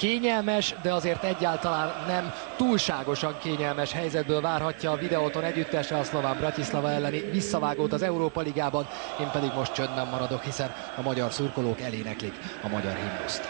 Kényelmes, de azért egyáltalán nem túlságosan kényelmes helyzetből várhatja a Videoton együttese a Slovan Bratislava elleni visszavágót az Európa Ligában. Én pedig most csöndben maradok, hiszen a magyar szurkolók eléneklik a magyar himnuszt.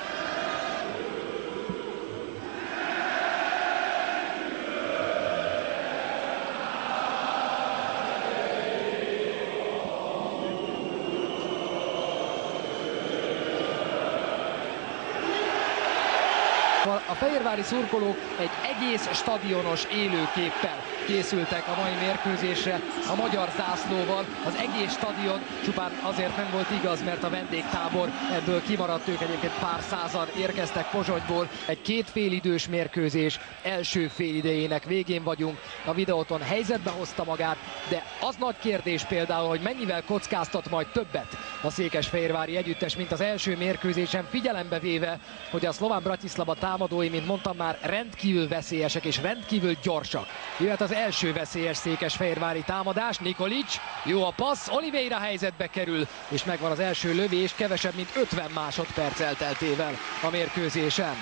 A fehérvári szurkolók egy egész stadionos élőképpel készültek a mai mérkőzésre, a magyar zászlóval. Az egész stadion csupán azért nem volt igaz, mert a vendégtábor ebből kimaradt, ők egyébként pár százan érkeztek Pozsonyból. Egy két félidős mérkőzés első félidejének végén vagyunk. A Videoton helyzetbe hozta magát, de az nagy kérdés például, hogy mennyivel kockáztat majd többet a székesfehérvári együttes, mint az első mérkőzésen, figyelembe véve, hogy a Slovan Bratislava támadói, mint mondtam már, rendkívül veszélyesek és rendkívül gyorsak. Jöhet az első veszélyes székesfehérvári támadás, Nikolic, jó a passz, Oliveira helyzetbe kerül, és megvan az első lövés, kevesebb mint 50 másodperc elteltével a mérkőzésen.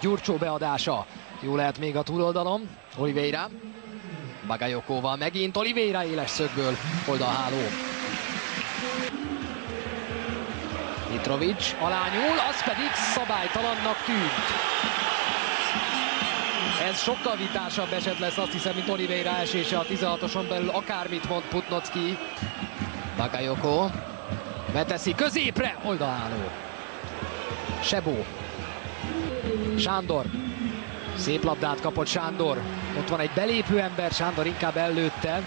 Gyurcsó beadása, jó lehet még a túloldalon, Oliveira, Bagayokoval megint, Oliveira éles szögből, oldalháló. Mitrovic alányul, az pedig szabálytalannak tűnt. Ez sokkal vitásabb eset lesz, azt hiszem, mint Oliveira esése a 16-oson belül, akármit mond Putnocki. Bagayoko beteszi középre, oldalháló. Sebó. Sándor. Szép labdát kapott Sándor. Ott van egy belépő ember, Sándor inkább előtte.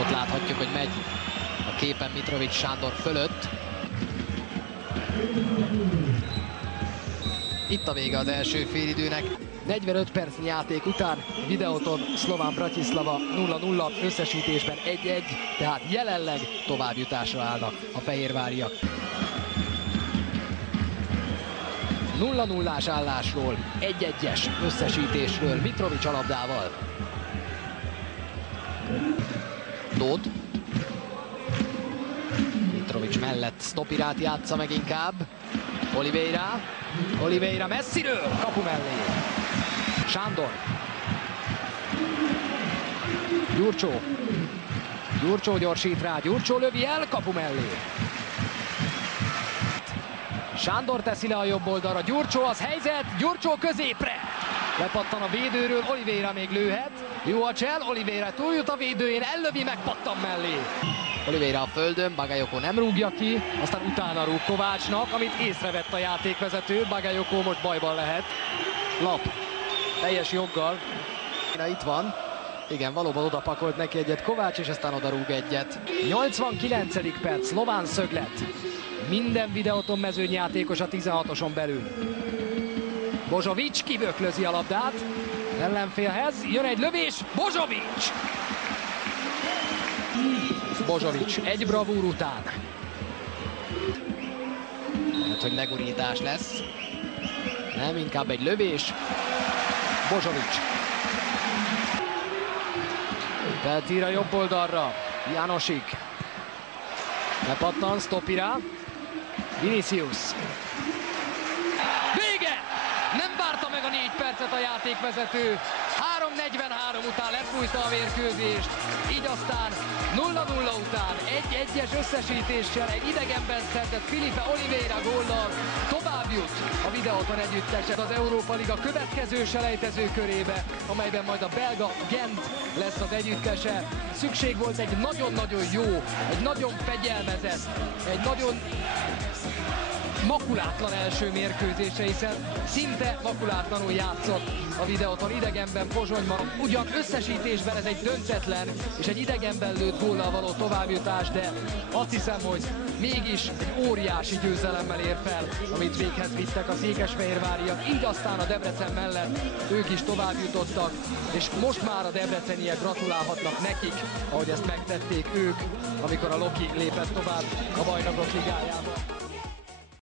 Ott láthatjuk, hogy megy a képen Mitrovic Sándor fölött. Itt a vége az első félidőnek. 45 percnyi játék után Videoton Slovan Bratislava 0-0, összesítésben 1-1, tehát jelenleg továbbjutásra állnak a fehérváriak. 0-0-ás állásról, 1-1-es összesítésről Mitrovic a labdával. Tóth. Mitrovic mellett Stopirát játsza meg inkább. Oliveira. Oliveira messziről, kapu mellé. Sándor. Gyurcsó. Gyurcsó gyorsít rá, Gyurcsó lövi el, kapu mellé. Sándor teszi le a jobb oldalra, Gyurcsó, az helyzet, Gyurcsó középre. Lepattan a védőről, Oliveira még lőhet. Jó a csel, Oliveira túljut a védőjén, ellövi, megpattan mellé. Oliveira a földön, Bagayoko nem rúgja ki, aztán utána rúg Kovácsnak, amit észrevett a játékvezető. Bagayoko most bajban lehet. Lap. Teljes joggal. Itt van. Igen, valóban odapakolt neki egyet Kovács, és aztán oda rúg egyet. 89. perc, Slován szöglet. Minden Videoton mezőnyjátékos a 16-oson belül. Božović kiböklözi a labdát. Ellenfélhez jön egy lövés, Božović! Božović egy bravúr után. Lehet, hogy legurítás lesz. Nem, inkább egy lövés. Božović. Feltír a jobb oldalra. Jánosik. Lepattan Stopira. Vinicius. Vége! Nem várta meg a 4 percet a játékvezető. 3:43 után lefújta a mérkőzést. Így aztán 0-0 után 1-1-es összesítéssel egy idegenben szerzett Filipe Oliveira góllal tovább jut a Videoton együttes az Európa Liga következő selejtező körébe, amelyben majd a belga Gent lesz az együttese. Szükség volt egy nagyon-nagyon jó, egy nagyon fegyelmezett, egy nagyon makulátlan első mérkőzése, hiszen szinte makulátlanul játszott a Videoton idegenben Pozsonyban. Ugyan összesítésben ez egy döntetlen és egy idegenben lőtt góllal való továbbjutás, de azt hiszem, hogy mégis egy óriási győzelemmel ér fel, amit véghez vittek a székesfehérváriak. Így aztán a Debrecen mellett ők is továbbjutottak, és most már a debreceniek gratulálhatnak nekik, ahogy ezt megtették ők, amikor a Loki lépett tovább a Bajnokok Ligájába.